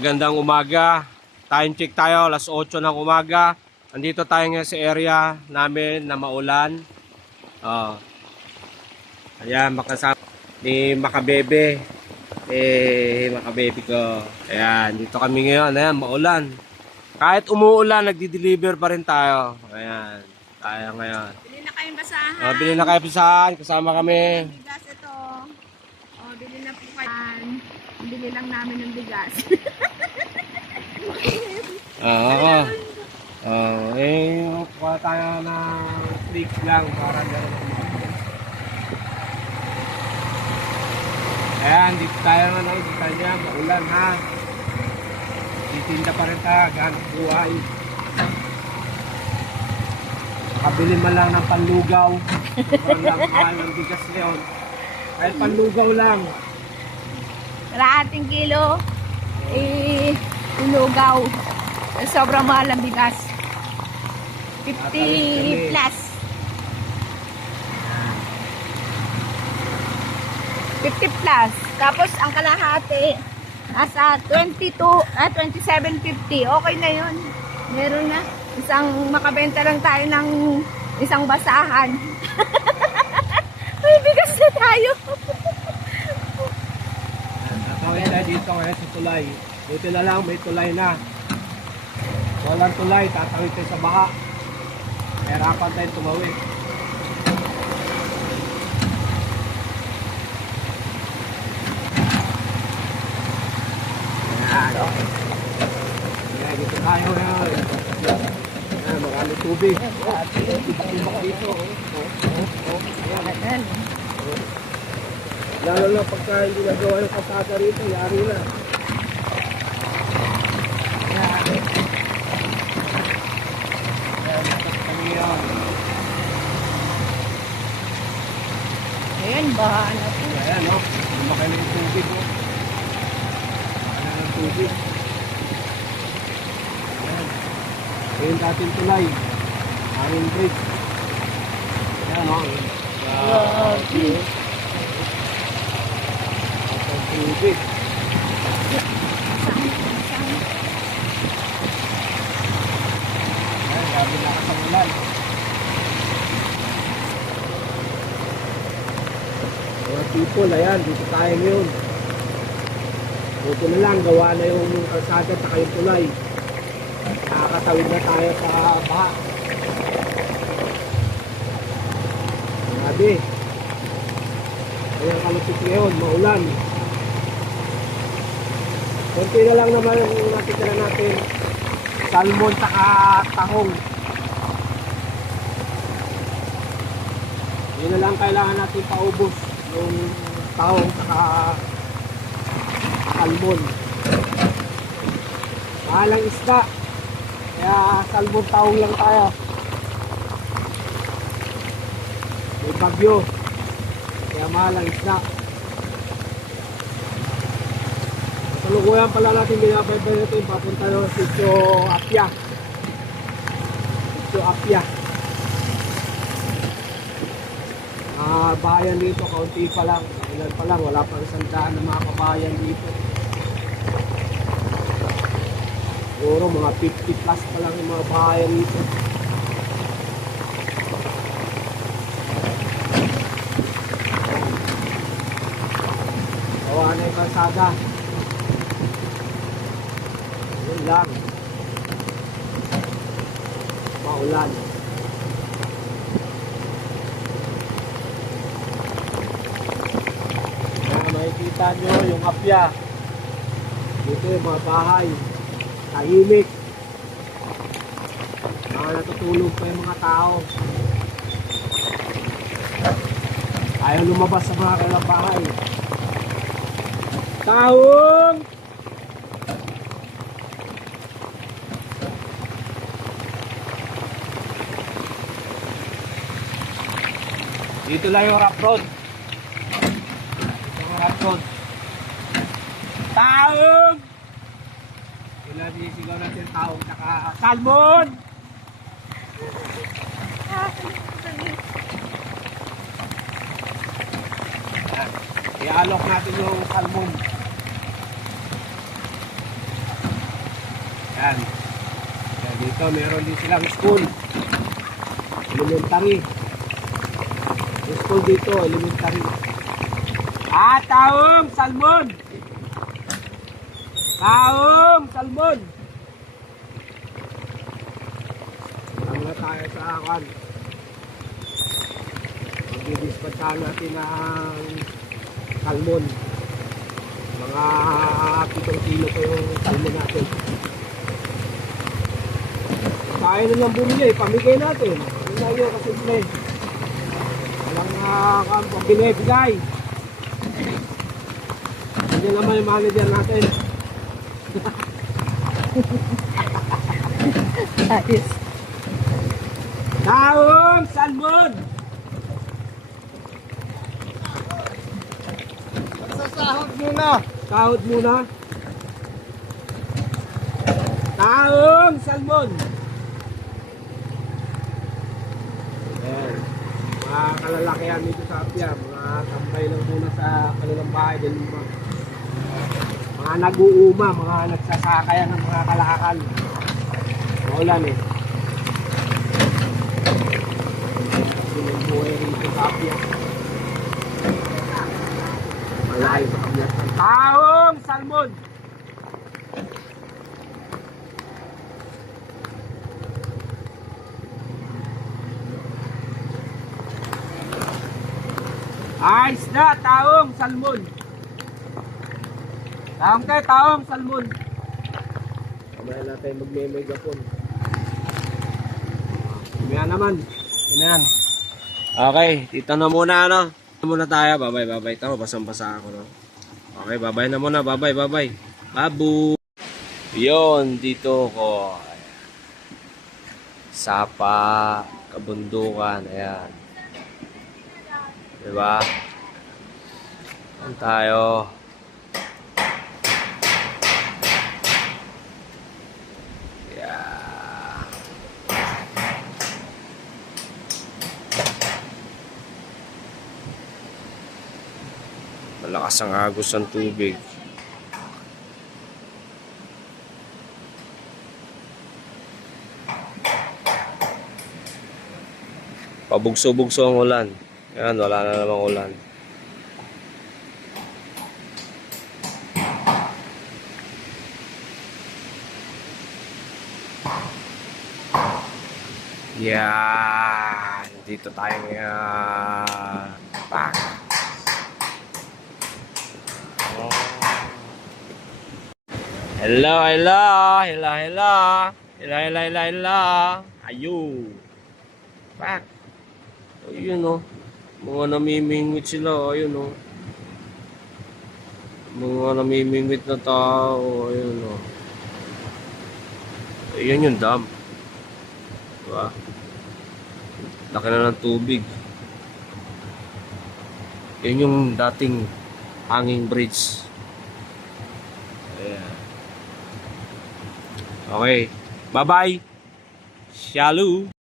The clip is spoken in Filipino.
Magandang umaga. Time check tayo, alas 8 ng umaga. Andito tayo ngayon sa area namin na maulan. Ayan, makasama ni Makabebe. Makabebe ko. Ayan, dito kami ngayon. Ayan, maulan. Kahit umuulan, nagdi-deliver pa rin tayo. Ayan, tayo ngayon. Bili na kayong basahan. Bili na kayo basahan. Kasama kami. Bigas ito. Bili na po kayo. Bili lang namin ng bigas. Kuha tayo ng flakes lang para gano'n. Ayan, dito tayo naman. Dito tayo, maulan ha. Titinda pa rin tayo, ganap buhay. Nakabili man lang ng panlugaw. Sobrang lang mahal ng bigas ngayon. Kahit panlugaw lang. Kalahating kilo. Lugaw. Sobrang mahal ang bigas. 50 plus. 50 plus. Tapos ang kalahati nasa 27.50. Okay na yun. Meron na. Makabenta lang tayo ng isang basahan. May bigas na tayo. Tatawid tayo dito ngayon sa tulay. Buti na lang may tulay na. Walang tulay, tatawid tayo sa baha. Hirapan tayo tumawid. Ayan, dito tayo ngayon. Ayan, marami tubig. Dito. Ayan. Lalo na pagka hindi nagawa yung kasada rito, yari na. Ayan, baha na po. Ayan, no? Lumaki na yung tubig, no? Lumaki na yung tubig. Ayan. Ayan dating tulay. Ayan bridge. Ayan, no? Grabe. Ang tubig. Ayan, grabe lakas ang ulan. Mga people, ayan, dito tayo ngayon. Buti na lang, gawa na yung kalsada at yung tulay. Nakakatawid na tayo sa baha. Grabe. Ayan kalapit ngayon, maulan. Kunti na lang naman yung natitira natin. Salmon saka tahong. Yun na lang kailangan natin paubos. Yung tahong saka salmon. Mahalang isda. Kaya salmon tahong lang tayo. May bagyo. Kaya mahalang isda. Kalukuyan pala natin binabaybay nito yung papunta yung Sitio Apia. Sitio Apia. Bayan dito, kaunti pa lang. Ilan pa lang, wala pang 100 na mga kabayan dito. Siguro mga 50 plus pa lang yung mga bayan dito. Gawa na yung kalsada. Yun lang. Maulan. Makikita nyo yung Apia. Dito yung mga bahay. Tahimik. Mga natutulog pa yung mga tao. Ayaw lumabas sa mga kailang bahay. Tahong! Dito lang yung rough road. Road. Taong! Ilan sinisigaw natin taong saka salmon! Ialok natin yung salmon. Yan. Yan, dito meron din silang school. Elementary. Yung school dito, elementary. Taong salmon! Taong salmon! Ang na tayo sa akan. Magdidispatsahan natin ng salmon. Mga 7 kilo ko yung salmon natin. Kaya na lang bumili, pamigay natin. Hindi na yun kasi bili. Walang pambili-bigay. Hindi naman yung manager natin. Ayos. Taong salmon! Sasahod muna. Sahod muna. Taong salmon! Ayan. Mga kalalakihan dito sa Apia. Mga tambay lang muna sa kanilang bahay. Din mga nag-uuma, mga nagsasakayan ng mga kalakal. Maulan eh. Sinubuhay rin sa Apia. Malayo sa Apia. Taong salmon! Ayos na, taong salmon. Taong kayo, taong salmon. Kamaya natin magme-megaphone. Kamaya naman. Yan. Okay, dito na muna ano. Dito muna tayo, babay. Tama, basang-basa ako no. Okay, babay na muna, babay. Babu. Yon, dito ko. Sapa, kabundukan, ayan. Diba? Saan tayo? Yeah. Malakas ang agos ng tubig. Pabugso-bugso ang ulan. Yan, wala na namang ulan. Yan. Dito tayo ngayon. Pak. Hello. Ayun. Pak. Ayun o. Mga namimingwit sila, ayun o. Mga namimingwit na tao, ayun o. Ayan yung dam. Diba? Laki na ng tubig. Yan yung dating hanging bridge. Ayan. Okay. Bye-bye. Shalom.